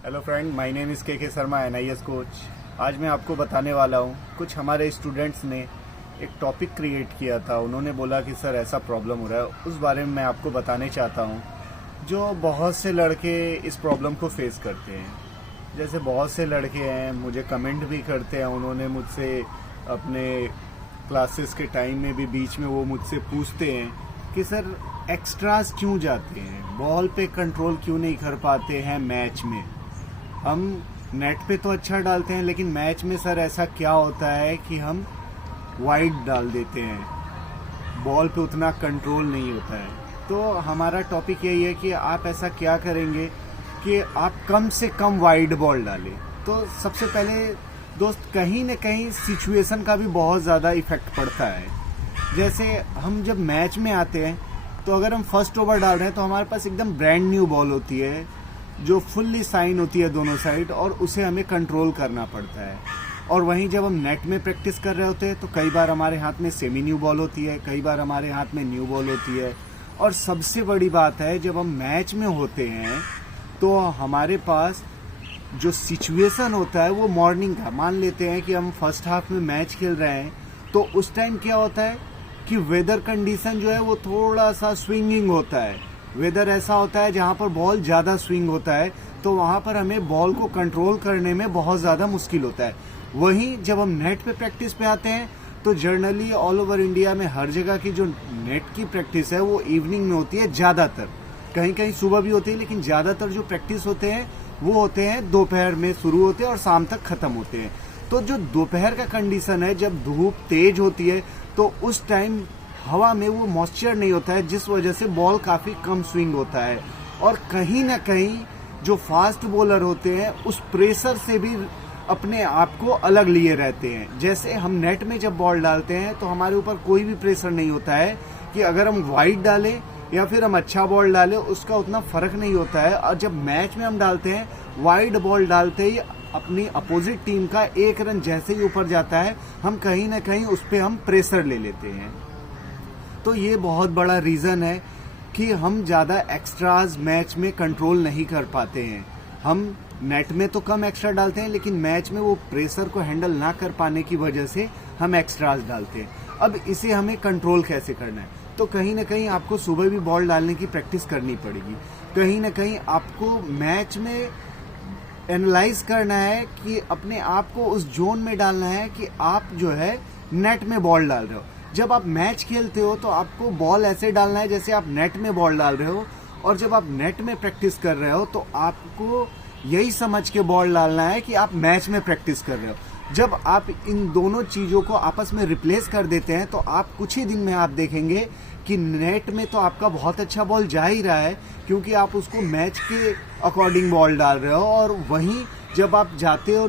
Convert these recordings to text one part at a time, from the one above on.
Hello friend, my name is के Sharma, NIS coach. आज मैं आपको बताने वाला हूँ, कुछ हमारे स्टूडेंट्स ने एक टॉपिक क्रिएट किया था। उन्होंने बोला कि सर ऐसा प्रॉब्लम हो रहा है, उस बारे में मैं आपको बताने चाहता हूँ। जो बहुत से लड़के इस प्रॉब्लम को फेस करते हैं। जैसे बहुत से लड़के हैं, मुझे कमेंट भी करते हैं। उन्होंने मुझसे अपने क्लासेस के टाइम में भी बीच में वो मुझसे पूछते हैं कि सर एक्स्ट्रास क्यों जाते हैं, बॉल पे कंट्रोल क्यों नहीं कर पाते हैं मैच में। हम नेट पे तो अच्छा डालते हैं, लेकिन मैच में सर ऐसा क्या होता है कि हम वाइड डाल देते हैं, बॉल पे उतना कंट्रोल नहीं होता है। तो हमारा टॉपिक यही है कि आप ऐसा क्या करेंगे कि आप कम से कम वाइड बॉल डालें। तो सबसे पहले दोस्त, कहीं न कहीं सिचुएशन का भी बहुत ज़्यादा इफेक्ट पड़ता है। जैसे हम जब मैच में आते हैं तो अगर हम फर्स्ट ओवर डाल रहे हैं तो हमारे पास एकदम ब्रांड न्यू बॉल होती है जो फुल्ली साइन होती है दोनों साइड, और उसे हमें कंट्रोल करना पड़ता है। और वहीं जब हम नेट में प्रैक्टिस कर रहे होते हैं तो कई बार हमारे हाथ में सेमी न्यू बॉल होती है, कई बार हमारे हाथ में न्यू बॉल होती है। और सबसे बड़ी बात है, जब हम मैच में होते हैं तो हमारे पास जो सिचुएशन होता है वो मॉर्निंग का। मान लेते हैं कि हम फर्स्ट हाफ में मैच खेल रहे हैं, तो उस टाइम क्या होता है कि वेदर कंडीशन जो है वो थोड़ा सा स्विंगिंग होता है। वेदर ऐसा होता है जहाँ पर बॉल ज़्यादा स्विंग होता है, तो वहाँ पर हमें बॉल को कंट्रोल करने में बहुत ज़्यादा मुश्किल होता है। वहीं जब हम नेट पे प्रैक्टिस पे आते हैं तो जनरली ऑल ओवर इंडिया में हर जगह की जो नेट की प्रैक्टिस है वो इवनिंग में होती है ज़्यादातर। कहीं कहीं सुबह भी होती है, लेकिन ज़्यादातर जो प्रैक्टिस होते हैं वो होते हैं दोपहर में शुरू होते हैं और शाम तक ख़त्म होते हैं। तो जो दोपहर का कंडीशन है, जब धूप तेज होती है तो उस टाइम हवा में वो मॉइस्चर नहीं होता है, जिस वजह से बॉल काफ़ी कम स्विंग होता है। और कहीं ना कहीं जो फास्ट बॉलर होते हैं उस प्रेशर से भी अपने आप को अलग लिए रहते हैं। जैसे हम नेट में जब बॉल डालते हैं तो हमारे ऊपर कोई भी प्रेशर नहीं होता है कि अगर हम वाइड डालें या फिर हम अच्छा बॉल डालें, उसका उतना फ़र्क नहीं होता है। और जब मैच में हम डालते हैं, वाइड बॉल डालते ही अपनी अपोजिट टीम का एक रन जैसे ही ऊपर जाता है, हम कहीं ना कहीं उस पर हम प्रेशर ले लेते हैं। तो ये बहुत बड़ा रीज़न है कि हम ज़्यादा एक्स्ट्राज मैच में कंट्रोल नहीं कर पाते हैं। हम नेट में तो कम एक्स्ट्रा डालते हैं, लेकिन मैच में वो प्रेशर को हैंडल ना कर पाने की वजह से हम एक्स्ट्राज डालते हैं। अब इसे हमें कंट्रोल कैसे करना है? तो कहीं ना कहीं आपको सुबह भी बॉल डालने की प्रैक्टिस करनी पड़ेगी। कहीं ना कहीं आपको मैच में एनालाइज करना है कि अपने आप को उस जोन में डालना है कि आप जो है नेट में बॉल डाल रहे हो। जब आप मैच खेलते हो तो आपको बॉल ऐसे डालना है जैसे आप नेट में बॉल डाल रहे हो, और जब आप नेट में प्रैक्टिस कर रहे हो तो आपको यही समझ के बॉल डालना है कि आप मैच में प्रैक्टिस कर रहे हो। जब आप इन दोनों चीज़ों को आपस में रिप्लेस कर देते हैं तो आप कुछ ही दिन में आप देखेंगे कि नेट में तो आपका बहुत अच्छा बॉल जा ही रहा है, क्योंकि आप उसको मैच के अकॉर्डिंग बॉल डाल रहे हो। और वहीं जब आप जाते हो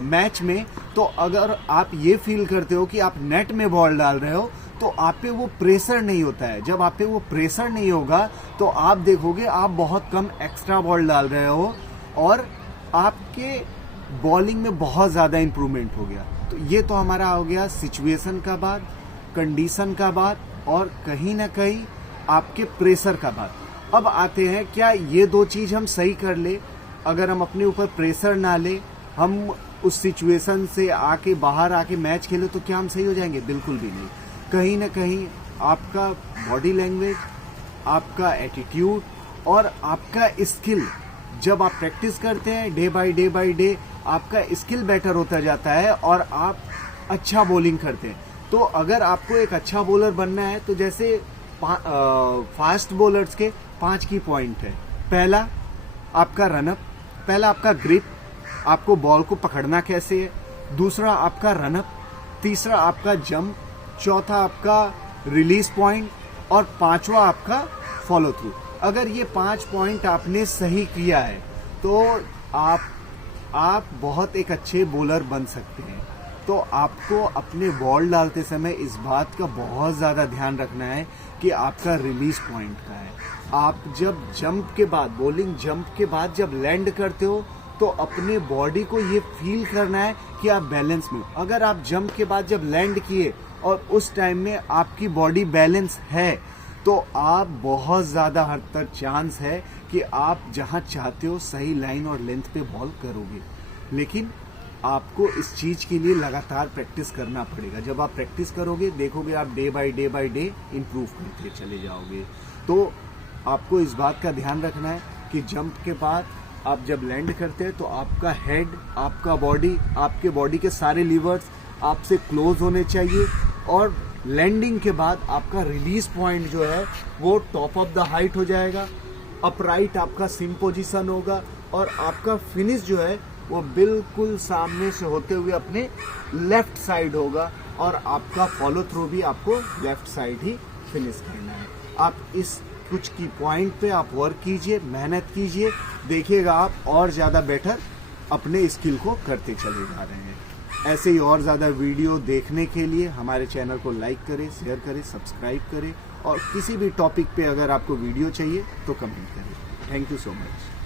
मैच में, तो अगर आप ये फील करते हो कि आप नेट में बॉल डाल रहे हो तो आप पे वो प्रेशर नहीं होता है। जब आप पे वो प्रेशर नहीं होगा तो आप देखोगे आप बहुत कम एक्स्ट्रा बॉल डाल रहे हो और आपके बॉलिंग में बहुत ज़्यादा इम्प्रूवमेंट हो गया। तो ये तो हमारा हो गया सिचुएशन का बात, कंडीशन का बात, और कहीं ना कहीं आपके प्रेशर का बात। अब आते हैं, क्या ये दो चीज़ हम सही कर ले? अगर हम अपने ऊपर प्रेशर ना ले, हम उस सिचुएशन से आके बाहर आके मैच खेले, तो क्या हम सही हो जाएंगे? बिल्कुल भी नहीं। कहीं ना कहीं आपका बॉडी लैंग्वेज, आपका एटीट्यूड और आपका स्किल, जब आप प्रैक्टिस करते हैं डे बाय डे आपका स्किल बेटर होता जाता है और आप अच्छा बॉलिंग करते हैं। तो अगर आपको एक अच्छा बॉलर बनना है तो जैसे फास्ट बॉलर्स के 5 की पॉइंट है। पहला आपका रनअप, पहला आपका ग्रिप, आपको बॉल को पकड़ना कैसे है। दूसरा आपका रनअप, तीसरा आपका जंप, चौथा आपका रिलीज पॉइंट, और पांचवा आपका फॉलो थ्रू। अगर ये 5 पॉइंट आपने सही किया है तो आप बहुत एक अच्छे बॉलर बन सकते हैं। तो आपको अपने बॉल डालते समय इस बात का बहुत ज़्यादा ध्यान रखना है कि आपका रिलीज पॉइंट का है। आप जब जंप के बाद, बॉलिंग जंप के बाद जब लैंड करते हो तो अपने बॉडी को ये फील करना है कि आप बैलेंस में हो। अगर आप जंप के बाद जब लैंड किए और उस टाइम में आपकी बॉडी बैलेंस है, तो आप बहुत ज़्यादा हद तक चांस है कि आप जहां चाहते हो सही लाइन और लेंथ पे बॉल करोगे। लेकिन आपको इस चीज़ के लिए लगातार प्रैक्टिस करना पड़ेगा। जब आप प्रैक्टिस करोगे देखोगे आप डे बाय डे इम्प्रूव करते चले जाओगे। तो आपको इस बात का ध्यान रखना है कि जंप के बाद आप जब लैंड करते हैं तो आपका हेड, आपका बॉडी, आपके बॉडी के सारे लीवर्स आपसे क्लोज होने चाहिए और लैंडिंग के बाद आपका रिलीज पॉइंट जो है वो टॉप ऑफ द हाइट हो जाएगा, अपराइट आपका सिम पोजीशन होगा और आपका फिनिश जो है वो बिल्कुल सामने से होते हुए अपने लेफ्ट साइड होगा और आपका फॉलो थ्रू भी आपको लेफ्ट साइड ही फिनिश करना है। आप इस कुछ की पॉइंट पे आप वर्क कीजिए, मेहनत कीजिए, देखिएगा आप और ज़्यादा बेटर अपने स्किल को करते चले जा रहे हैं। ऐसे ही और ज़्यादा वीडियो देखने के लिए हमारे चैनल को लाइक करें, शेयर करें, सब्सक्राइब करें और किसी भी टॉपिक पे अगर आपको वीडियो चाहिए तो कमेंट करें। Thank you so much.